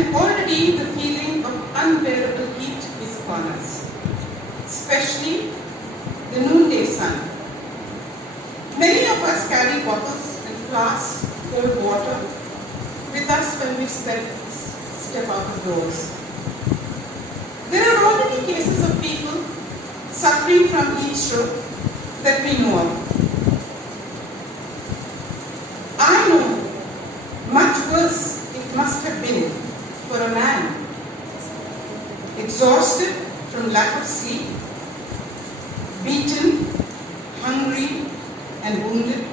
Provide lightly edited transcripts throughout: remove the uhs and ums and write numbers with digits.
and already the feeling of unbearable heat is upon us, especially the noonday sun. Many of us carry bottles and flasks full of water with us when we step out of doors. There are already cases of people suffering from heat stroke that we know of. I know much worse it must have been for a man, exhausted from lack of sleep, beaten, hungry and wounded,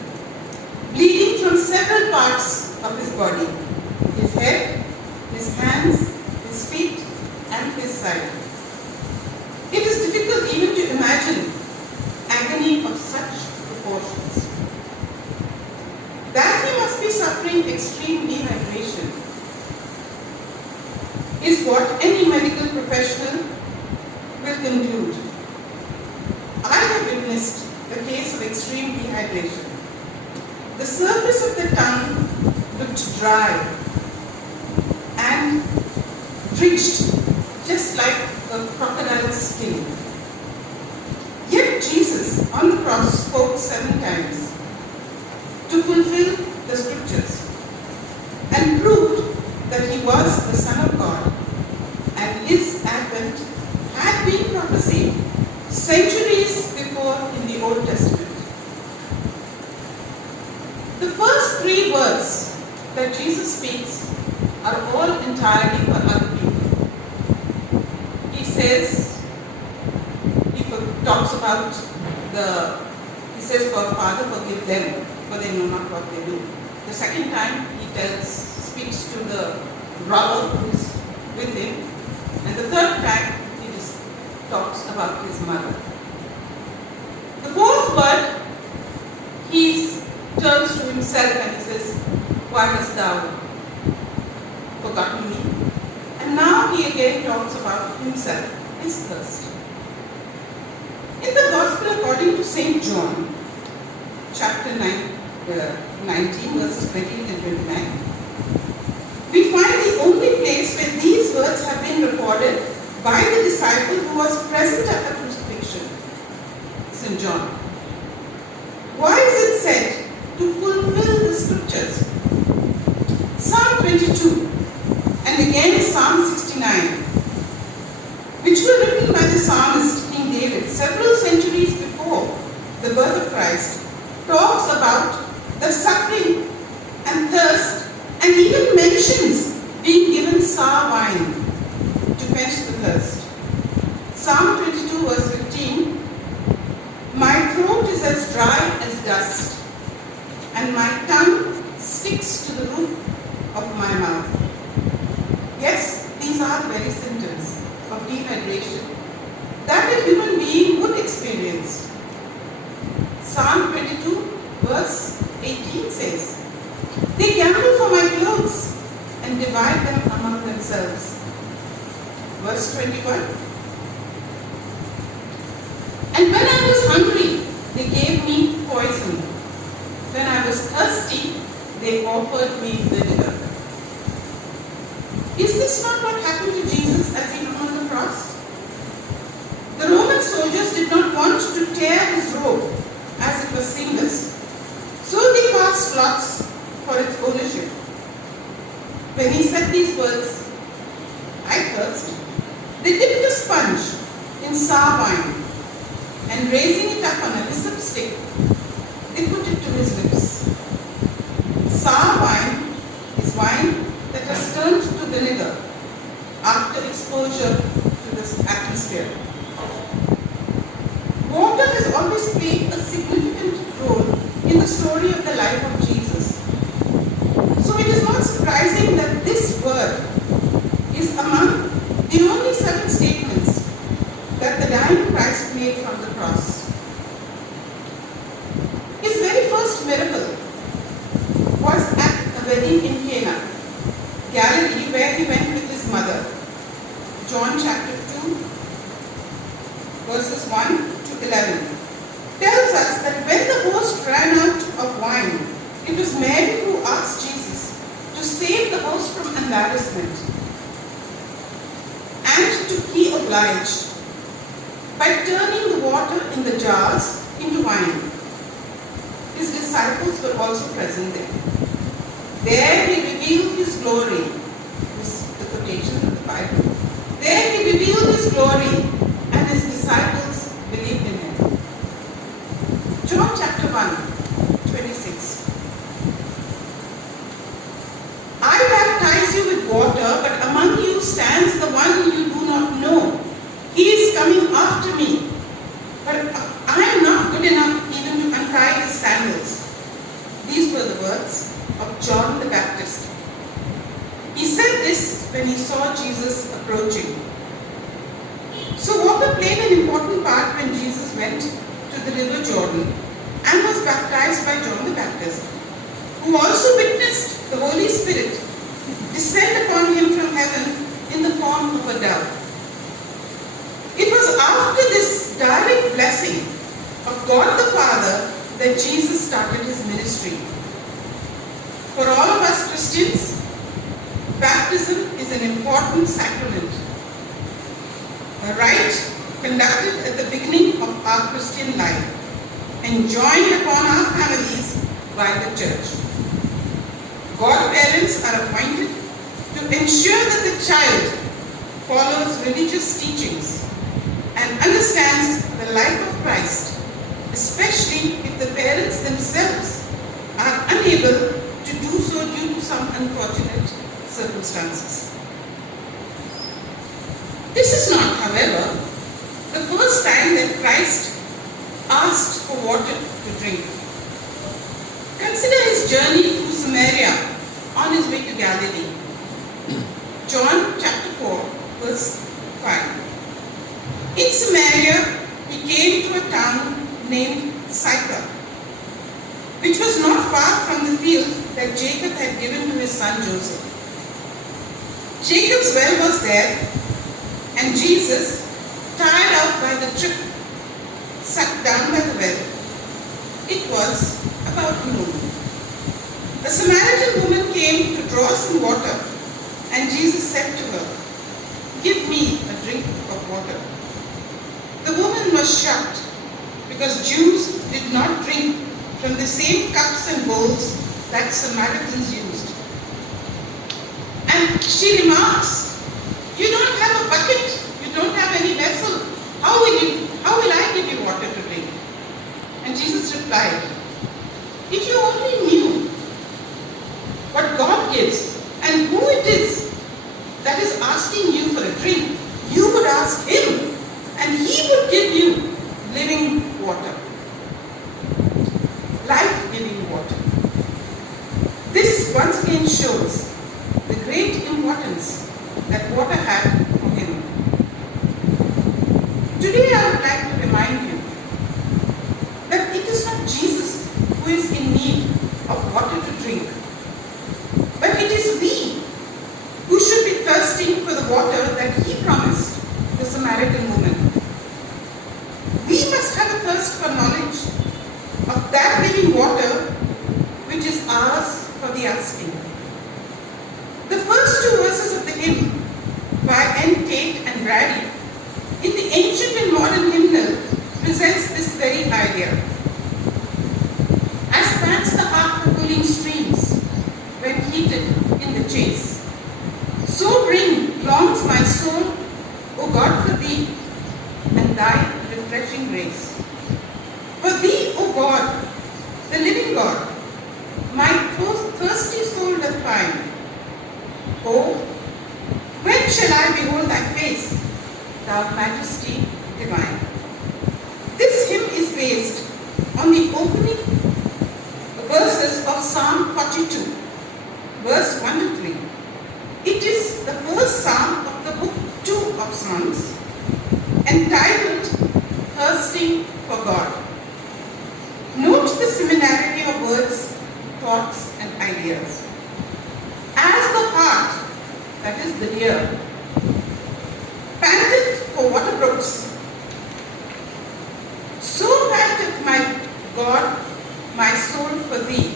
bleeding from several parts of his body, his head, his hands, his feet and his side. It is difficult even to imagine agony of such proportions. That he must be suffering extreme dehydration is what any medical professional will conclude. I have witnessed a case of extreme dehydration. The surface of the tongue looked dry and ridged, just like a crocodile's skin. Yet Jesus on the cross spoke 7 times to fulfill the scriptures and proved that he was the Son of God, and his advent had been prophesied centuries before in the Old Testament. The first 3 words that Jesus speaks are all entirely for other people. He says, he talks about he says, "For Father, forgive them, for they know not what they do." The second time he speaks to the robber who is with him, and the third time he just talks about his mother. The fourth word, he turns to himself and he says, "Why hast thou forgotten me?" And now he again talks about himself, his thirst. In the Gospel according to St. John, chapter 19, verses 20 and 29, we find the only place where these words have been recorded by the disciple who was present at the crucifixion. St. John. Why is it said? To fulfill the scriptures. Psalm 22 and again Psalm 69, which were written by the psalmist King David several centuries before the birth of Christ, talks about the suffering and thirst, and even mentions being given sour wine to quench the thirst. Psalm 22 verse 15, "My throat is as dry as dust, and my tongue sticks to the roof of my mouth." Yes, these are the very symptoms of dehydration that a human being would experience. Psalm 22 verse 18 says, "They gamble for my clothes and divide them among themselves." Verse 21, "And when I was hungry, they gave me poison. When I was thirsty, they offered me vinegar." Is this not what happened to Jesus as he hung on the cross? The Roman soldiers did not want to tear his robe as it was seamless, so they cast lots for its ownership. When he said these words, "I thirst," they dipped a sponge in sour wine and raising it up on a hyssop stick, they put it to his lips. Sour wine is wine that has turned to vinegar after exposure to this atmosphere. Water has always played a significant role in the story of the life of Jesus. So it is not surprising that this word is among the only 7 statements that the dying Christ made from the cross. His very first miracle was at a wedding in Cana, Galilee, where he went with his mother. John chapter 2, verses 1 to 11, tells us that when the host ran out of wine, it was Mary who asked Jesus to save the host from embarrassment obliged by turning the water in the jars into wine. His disciples were also present there. There he revealed his glory. This is the quotation of the Bible. There he revealed his glory, and his disciples believed in him. John chapter 1:26. I baptize you with water, but among you stands the one you do not know. He is coming after me, but I am not good enough even to untie his sandals. These were the words of John the Baptist. He said this when he saw Jesus approaching. So water played an important part when Jesus went to the river Jordan and was baptized by John the Baptist, who also witnessed the Holy Spirit descend upon him from heaven in the form of a dove. It was after this direct blessing of God the Father that Jesus started his ministry. For all of us Christians, baptism is an important sacrament, a rite conducted at the beginning of our Christian life, enjoined upon our families by the church. Godparents are appointed to ensure that the child follows religious teachings and understands the life of Christ, especially if the parents themselves are unable to do so due to some unfortunate circumstances. This is not, however, the first time that Christ asked for water to drink. Consider his journey through Samaria on his way to Galilee. John chapter 4, verse 5. In Samaria, he came to a town named Sychar, which was not far from the field that Jacob had given to his son Joseph. Jacob's well was there, and Jesus, tired out by the trip, sat down by the well. It was about noon. A Samaritan woman came to draw some water, and Jesus said to her, "Give me a drink of water." The woman was shocked because Jews did not drink from the same cups and bowls that Samaritans used. And she remarks, "You don't have a bucket, you don't have any vessel. How will I give you water to drink?" And Jesus replied, "If you only knew what God gives and who it is that is asking you for a drink, you would ask him, and he would give you living water, life-giving water." This once again shows the great importance that water had for him. Today I would like to remind you that it is not Jesus who is in need of water to drink, but it is we who should be thirsting for the water that he promised the Samaritan woman. We must have a thirst for knowledge of that living water which is ours for the asking. The first two verses of the hymn by N. Tate and Brady in the ancient and modern hymnal presents this very idea. As pants the heart for cooling streams when heated in the chase, so longs my soul, O God, for thee and thy refreshing grace. For thee, O God, the living God, my thirsty soul doth pine. Oh, when shall I behold thy face, thou majesty divine? This hymn is based on the opening verses of Psalm 42, verse 1 to 3. It is the first psalm of the book 2 of Songs, entitled Thirsting for God. Note the similarity of words, thoughts, and ideas. As the heart, that is the deer, panteth for water brooks, so panteth my God, my soul for thee.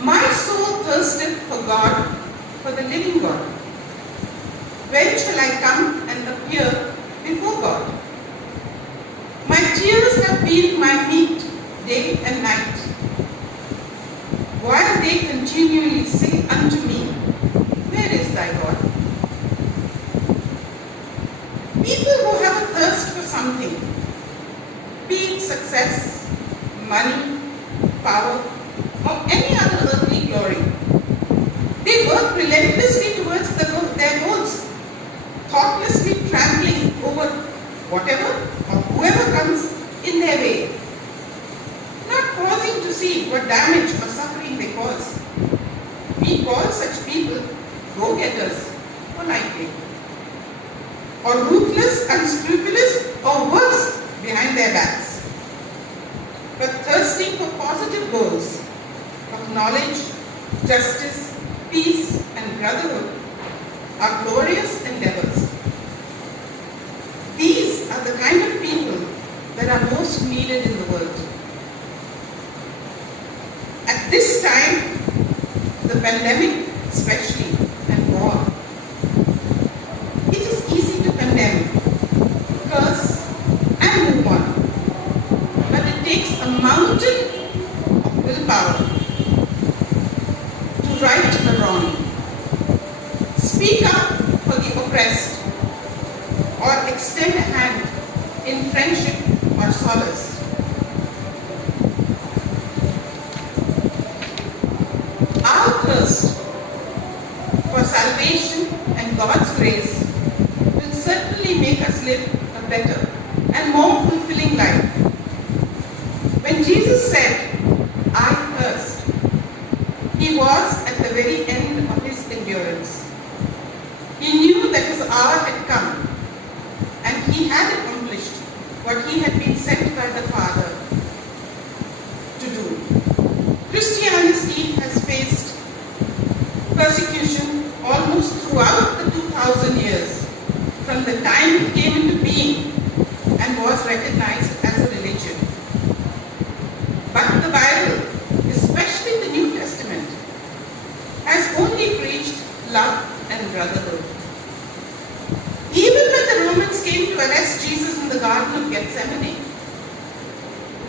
My soul thirsteth for God, for the living God. When shall I come and something, be it success, money, power, or any other earthly glory. They work relentlessly towards their goals, thoughtlessly trampling over whatever or whoever comes in their way, not pausing to see what damage or suffering they cause. We call such people go-getters politely, or ruthless, unscrupulous, or worse, behind their backs. But thirsting for positive goals of knowledge, justice, peace, and brotherhood are glorious endeavors. These are the kind of people that are most needed in the world. At this time, the pandemic especially, and war, it is easy to condemn, curse, and move on. But it takes a mountain of willpower to right the wrong, speak up for the oppressed, or extend a hand in friendship or solace. Our thirst for salvation and God's grace will certainly make us live a better and more fulfilling life. When Jesus said, "I thirst," he was at the very end of his endurance. He knew that his hour had come, and he had accomplished what he had been sent by the Father to do. Christianity has faced persecution almost throughout the 2000 years, from the time it came into being and was recognized as a religion. But the Bible, especially the New Testament, has only preached love and brotherhood. Even when the Romans came to arrest Jesus in the Garden of Gethsemane,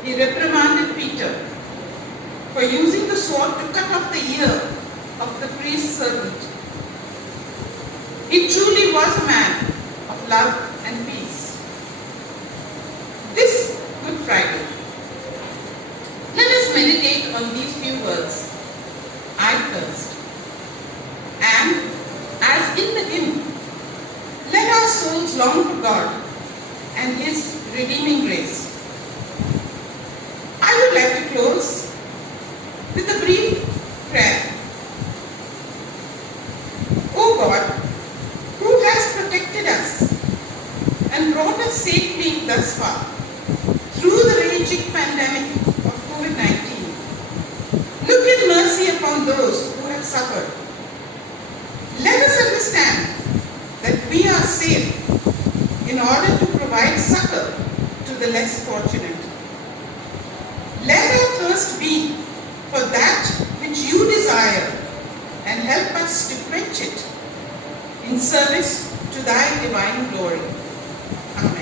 he reprimanded Peter for using the sword to cut off the ear of the priest's servant. He truly was a man of love and peace. This Good Friday, let us meditate on these few words, "I thirst." And as in the hymn, let our souls long for God and His redeeming grace. I would like to close with a brief prayer. O God, who has protected us and brought us safely thus far through the raging pandemic of COVID-19, look in mercy upon those who have suffered. Let us understand that we are safe in order to provide succor to the less fortunate. Let our thirst be for that which you desire, and help us to quench it in service to thy divine glory. Amen.